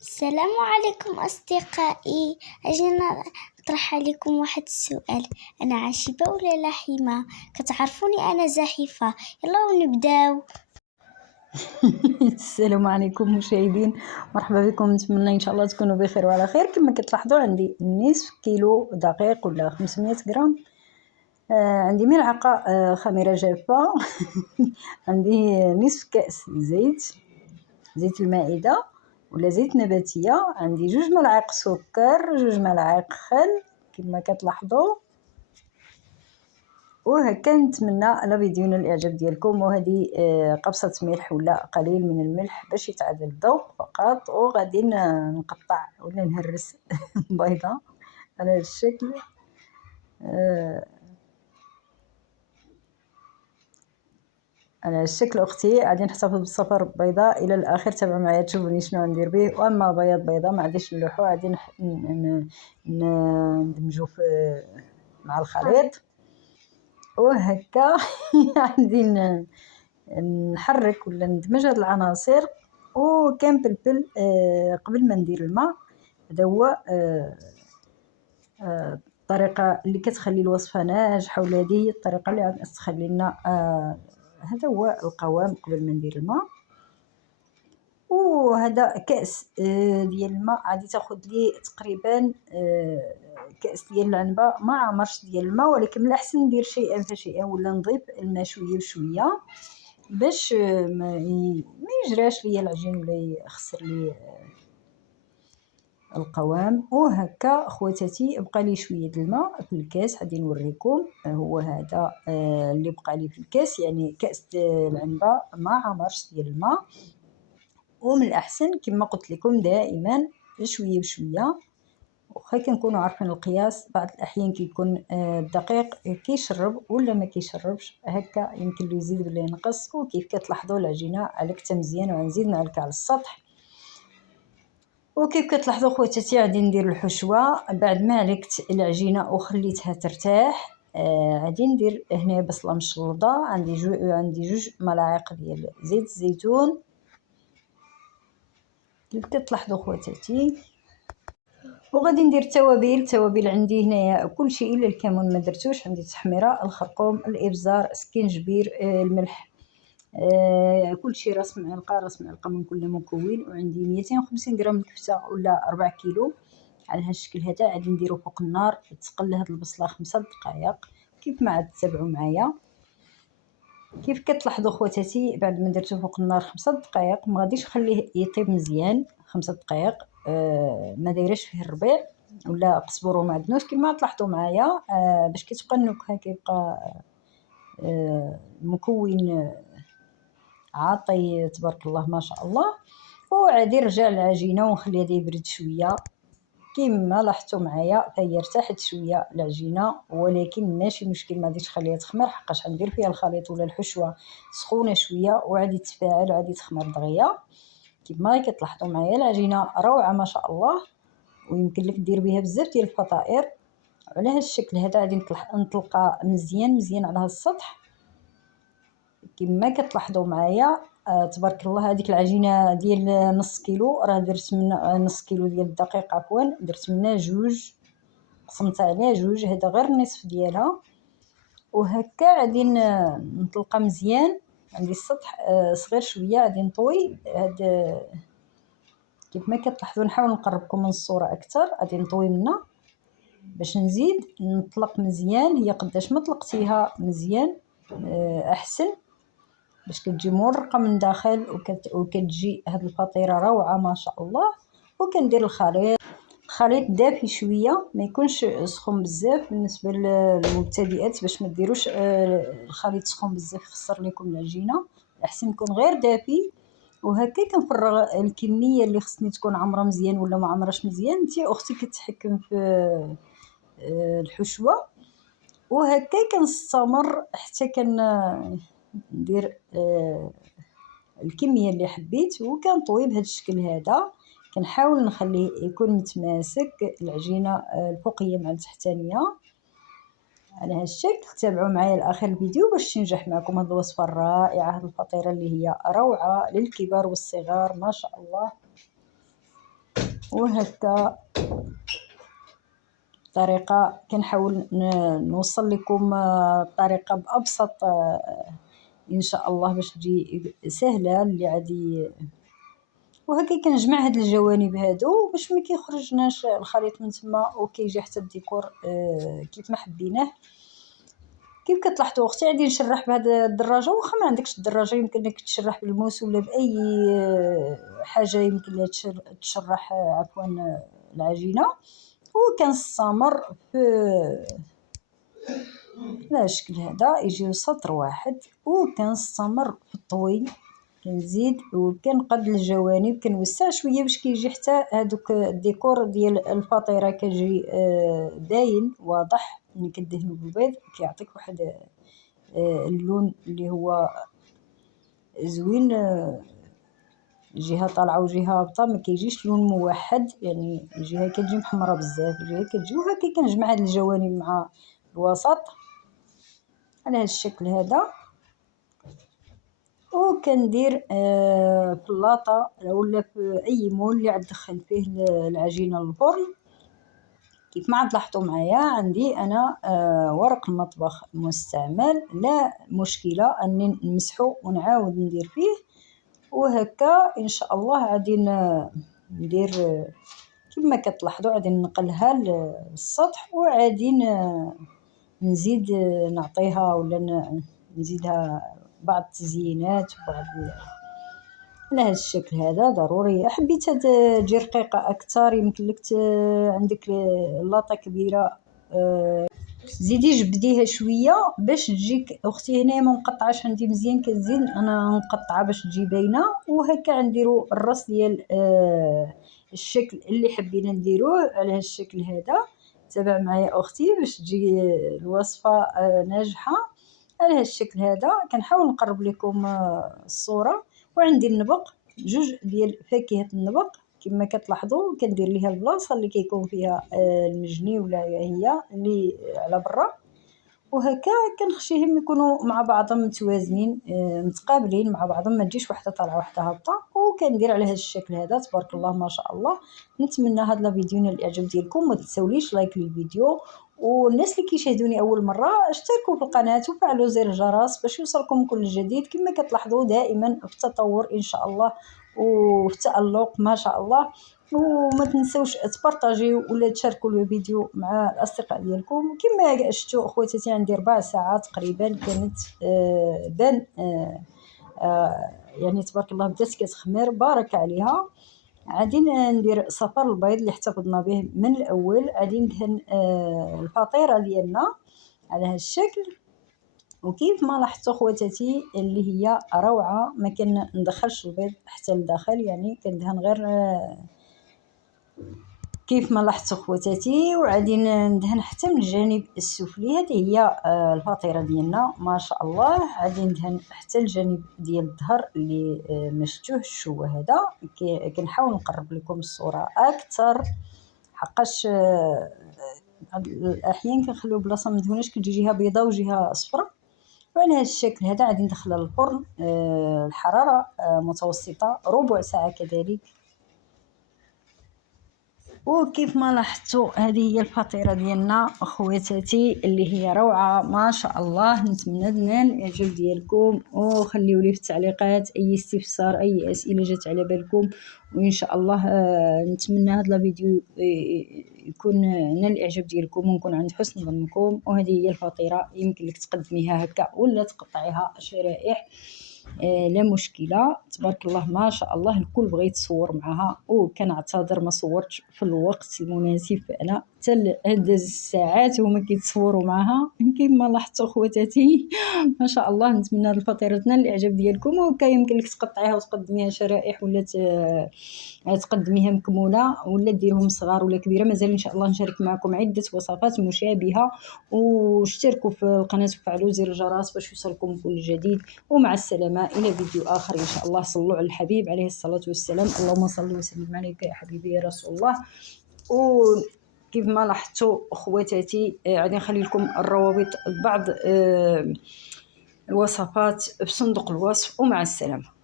السلام عليكم أصدقائي. أجينا نطرح عليكم واحد السؤال. أنا عشيبة ولا لحيمة؟ كتعرفوني أنا زاحفة. يلا نبداو. السلام عليكم مشاهدين، مرحبا بكم. نتمنى ان شاء الله تكونوا بخير وعلى خير. كما كتلاحظوا عندي نصف كيلو دقيق ولا 500 غرام. عندي ملعقه خميره جافه. عندي نصف كاس زيت المائده ولا زيت نباتيه. عندي 2 ملاعق سكر، 2 ملاعق خل كما كتلاحظوا. وهكا نتمنى الا فيديو نال الاعجاب ديالكم. وهذه قبصه ملح ولا قليل من الملح باش يتعادل الذوق فقط. وغادي نقطع ولا نهرس بيضه على هذا الشكل. على الشكل اختي غادي نحتفظ بالصفر بيضاء الى الاخر. تابعوا معايا تشوفوني شنو غندير به. واما بياض بيضه ما غاديش نلوحو، غادي ندمجو مع الخليط. وهكا غادي نحرك ولا ندمج هاد العناصر. وكنبلبل قبل ما ندير الماء. هذا هو الطريقه اللي كتخلي الوصفه ناجحه، ولا هذه هي الطريقه اللي غادي تخلي لنا هذا هو القوام قبل ما ندير الماء. وهذا كاس ديال الماء غادي تاخذ لي تقريبا كاس ديال العنبه. ما عمرش ديال الماء، ولكن من الاحسن ندير شيئا فشيئا ولا نضيف الماء شويه بشويه باش ما يجراش ليا العجين ولا يخسر لي القوام. وهكا خواتاتي بقى لي شويه الماء في الكاس. غادي نوريكم. هو هذا اللي بقى لي في الكاس، يعني كاس العنبه ما عمرش ديال الماء. ومن الاحسن كما قلت لكم دائما شويه بشويه، واخا كنكونوا عارفين القياس. بعض الاحيان كيكون الدقيق كيشرب ولا ما كيشربش، هكا يمكن له يزيد ولا ينقص. وكيف كتلاحظوا العجينه علكتها مزيان، وغنزيد نعلكها على السطح. وكيف كتلاحظوا خواتاتي غادي ندير الحشوه. بعد ما علكت العجينه وخليتها ترتاح غادي ندير هنا بصله مشلوضه. عندي 2 ملاعق ديال زيت الزيتون كيف كتلاحظوا خواتاتي. وغادي ندير التوابل عندي هنايا كلشي الا الكمون ما درتوش. عندي التحميره، الخرقوم، الابزار، سكينجبير، الملح، كلشي راس معلقه من كل مكون. وعندي 250 غرام الكفته ولا 4 كيلو على هذا الشكل هذا. غادي نديرو فوق النار تقل هاد البصله 5 دقائق كيف ما عاد تتابعوا معايا. كيف كتلاحظوا خواتاتي بعد ما درتو فوق النار 5 دقائق ما غاديش نخليه يطيب مزيان. 5 دقائق ما دايرش فيه الربيع ولا قزبر ومعدنوس كما تلاحظوا معايا. باش كتبقى النكهه كيبقى المكون عاطي تبارك الله ما شاء الله. وعادي نرجع العجينه ونخليها يبرد شويه. كما لاحظتوا معايا فهي ارتاحت شويه العجينه، ولكن ماشي مشكل، ما غاديش نخليها تخمر حقاش غندير فيها الخليط ولا الحشوه سخونه شويه وغادي تفاعل وغادي تخمر دغيا. كما كتلاحظوا معايا العجينه روعه ما شاء الله، ويمكن لك دير بها بزاف ديال الفطائر. على هذا الشكل هذا غادي نطلقها مزيان على هذا السطح. كما كتلاحظوا معايا تبارك الله. هذيك العجينه ديال نص كيلو راه درت من نص كيلو ديال الدقيق عفوا، درت منها 2 قسمتها على 2. هذا غير النصف ديالها. وهكا غادي نطلقها مزيان. عندي السطح صغير شويه غادي نطوي هاد كيف ما كتلاحظوا. نحاول نقربكم من الصوره اكثر. غادي نطوي منها باش نزيد نطلق مزيان. هي قداش ما طلقتيها مزيان احسن باش كتجي مرقه من داخل وكتجي هاد الفطيره روعه ما شاء الله. وكندير الخليط دافي شويه، ما يكونش سخون بزاف بالنسبه للمبتدئات باش ما ديروش الخليط سخون بزاف يخسر لكم العجينه. احسن يكون غير دافي. وهكا كنفرغ الكميه اللي خصني تكون عمره مزيان ولا ما عمرش مزيان. انت اختي كتحكم في الحشوه. وهكا كنستمر حتى ندير الكميه اللي حبيت. وكنطوي بهذا الشكل هذا. كنحاول نخليه يكون متماسك العجينه الفوقيه مع التحتانيه على هذا الشكل. تابعوا معايا لاخر الفيديو باش تنجح معكم هذه الوصفه الرائعه، هذه الفطيره اللي هي روعه للكبار والصغار ما شاء الله. وهكا بطريقه كنحاول نوصل لكم الطريقه بابسط ان شاء الله باش تجي سهله اللي عادي. وهكا كنجمع هاد الجوانب هادو باش ما كيخرجناش الخليط من تما وكيجي حتى الديكور كيف ما حبيناه. كيف كتلاحظوا اختي غادي نشرح بهذا الدراجه، واخا ما عندكش الدراجه يمكن لك تشرح بالموس ولا باي حاجه يمكن لها تشرح عفوا العجينه. وكنستمر في الشكل هذا يجي سطر واحد، وكنستمر في الطوي كنزيد وكنقد الجوانب كنوسع شويه باش كيجي حتى هذوك الديكور ديال الفطيره كيجي باين واضح. ملي كدهنوا بالبيض كيعطيك واحد اللون اللي هو زوين، جهه طالعه وجهه هابطه، ما كيجيش لون موحد، يعني جهه كتجي محمره بزاف جهه كتجي. وهكا كنجمع هاد الجوانب مع الوسط على هذا الشكل هذا، وكندير في اللاطه ولا في اي مول اللي عاد دخل فيه العجينه للفرن. كيف ما عاد لاحظتوا معايا عندي انا ورق المطبخ المستعمل، لا مشكله اني نمسحو ونعاود ندير فيه. وهكا ان شاء الله غادي ندير كما كتلاحظوا غادي نقلها للسطح، وغادي نزيد نعطيها ولا نزيدها بعض التزيينات وبعض على هذا الشكل هذا. ضروري حبيت تجي رقيقه اكثر يمكن لك عندك لاطه كبيره زيدي جبديها شويه باش تجيك اختي. هنا ما مقطعاش عندي مزيان كنزيد انا نقطعها باش تجي باينه. وهكا نديروا الراس ديال الشكل اللي حبينا نديروه على هذا الشكل هذا. تابع معايا اختي باش تجي الوصفه ناجحه على هذا الشكل هذا. كنحاول نقرب لكم الصوره. وعندي النبق، جوج ديال فاكهه النبق كما كتلاحظوا كندير ليها البلاصه اللي كيكون فيها المجني ولا هي اللي على برا. وهكا كنخشيهم يكونوا مع بعضهم متوازنين متقابلين مع بعضهم، ما تجيش وحده طالعه وحده هابطه. وكندير على هذا الشكل هذا تبارك الله ما شاء الله. نتمنى هذا الفيديو ينال الاعجاب ديالكم، ما تنساوليش لايك للفيديو. والناس اللي كيشاهدوني اول مره اشتركوا في القناه وفعلوا زر الجرس باش يوصلكم كل جديد. كما كتلاحظوا دائما في التطور ان شاء الله وفي التألق ما شاء الله. وما تنسوش تبارطاجيو ولا تشاركوا الفيديو مع الاصدقاء ديالكم. كما شفتوا اخواتي عندي 4 ساعات تقريبا كانت بان يعني تبارك الله بدات كتخمر بارك عليها. غادي ندير صفار البيض اللي احتفظنا به من الاول. غادي ندهن الفطيره ديالنا على هذا الشكل. وكيف ما لاحظتوا خواتاتي اللي هي روعه، ما كندخلش البيض حتى لداخل، يعني كندهن غير كيف ما لاحظتوا خواتاتي. وغادي ندهن حتى من الجانب السفلي. هذه هي الفطيره ديالنا ما شاء الله. غادي ندهن حتى الجانب ديال الظهر اللي ما شفتوهش الشوا هذا. كنحاول نقرب لكم الصوره اكثر حقاش بعض الاحيان كنخليو بلاصه مدهوناش كتجي جهه بيضاء وجهه صفراء. وعلى هذا الشكل هذا غادي ندخلها للفرن الحراره متوسطه ربع ساعه كذلك. وكيف ما لاحظتوا هذه هي الفطيره ديالنا اخواتاتي اللي هي روعه ما شاء الله. نتمنى نال الاعجاب ديالكم، وخليوا لي في التعليقات اي استفسار اي اسئله جات على بالكم. وان شاء الله نتمنى هذا الفيديو يكون نال الاعجاب ديالكم ونكون عند حسن ظنكم. وهذه هي الفطيره يمكن لك تقدميها هكا ولا تقطعيها شرائح لا مشكله. تبارك الله ما شاء الله. الكل بغى يتصور معها وكنعتذر ما صورتش في الوقت المناسب. انا حتى هاد الساعات هما كيتصوروا معها كيما لاحظتوا خواتاتي ما شاء الله. نتمنى هاد الفطيره تنال الاعجاب ديالكم. وكا يمكن لك تقطعيها وتقدميها شرائح ولا تقدميها مكموله ولا ديرهم صغار ولا كبيره. مازال ان شاء الله نشارك معكم عده وصفات مشابهه. واشتركوا في القناه وفعلوا زر الجرس باش يوصلكم كل جديد. ومع السلامه الى فيديو اخر ان شاء الله. صلوا على الحبيب عليه الصلاه والسلام. اللهم صل وسلم عليك يا حبيبي يا رسول الله. وكيف ما لاحظتوا اخواتاتي غادي نخلي لكم الروابط بعض الوصفات في صندوق الوصف. ومع السلامه.